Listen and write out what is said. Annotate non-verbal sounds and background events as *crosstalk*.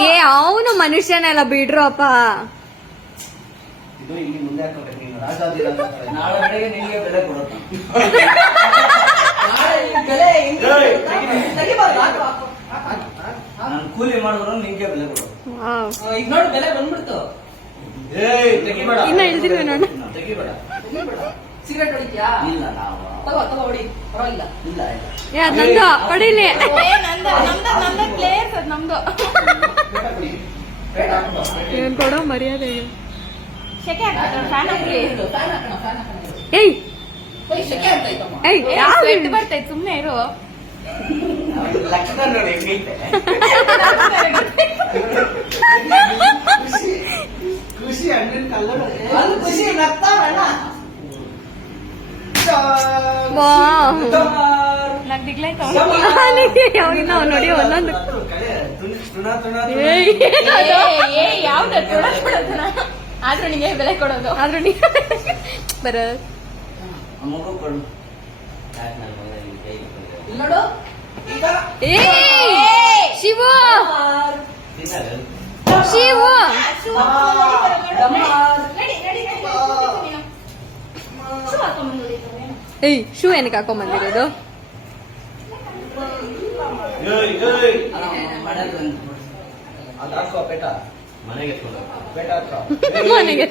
ಏ ಅವನು ಮನುಷ್ಯನೆಲ್ಲ ಬಿಡ್ರು ಅಪ್ಪ ಇದು ಇಲ್ಲಿ ಮುಂದೆ ಹಾಕೋಬೇಕು ನೀನು ರಾಜಾದಿರಾಜ ನಾಳೆ ಬೆಳಗ್ಗೆ ನಿನಗೆ ಬೆಲೆ ಕೊಡುತ್ತೆ *laughs* ನಾನು ಕೂಲಿ ಮಾಡಿದ್ರು ಬೆಲೆ. ಈಗ ನೋಡು ಬೆಲೆ ಬಂದ್ಬಿಡ್ತು. ಏಯ್ ತೆಗಿಬೇಡ. ಇನ್ನ ಇಳ್ದಿಲ್ವ ತೆಗಿಬೇಡ. ತೆಗಿಬೇಡ. ಸಿಗರೇಟ್ ಹೊಡಿದ್ಯಾ ಇಲ್ಲ ನಾವು ತಗೋ ತಗೋ ಹೊಡಿ ಪರವಾಗಿಲ್ಲ ಇಲ್ಲ ಇಲ್ಲ ನಂದು ಹೊಡಿಲಿ ಅದು ನಮ್ದು ಏನ್ ಕೊಡೋ ಮರ್ಯಾದೆ. ಶೆಕೆ ಫ್ಯಾನ್ ಹಾಕಿ ಏಯ್ ಏಯ್, ಯಾವ ಬರ್ತೈತೆ ಸುಮ್ನೆ ಇರು ಲಕ್ಷಣ ನೋಡಿ ಹೆಂಗೈತೆ ಖುಷಿ ಅಣ್ಣನ ಕಲ್ಲಡ ಖುಷಿ ವಾ ನಂಗೆ ದಿಗ್ಲೈತ ಯಾವಾಗ ನಾವು ನೋಡಿ ಒಂದೊಂದು ಯಾವ್ದು ಆದ್ರೂ ನಿಂಗೆ ಬೆಲೆ ಕೊಡೋದು ಆದ್ರೂ ನೀ ಬರ ಶಿವು ಶಿವ ಶಿವು ಏಯ್ ಶೂ ಏನಕ್ಕೆ ಹಾಕೊಂಬಂದಿರೋದು. ಮನೆಗೆ ಮನೆಗೆ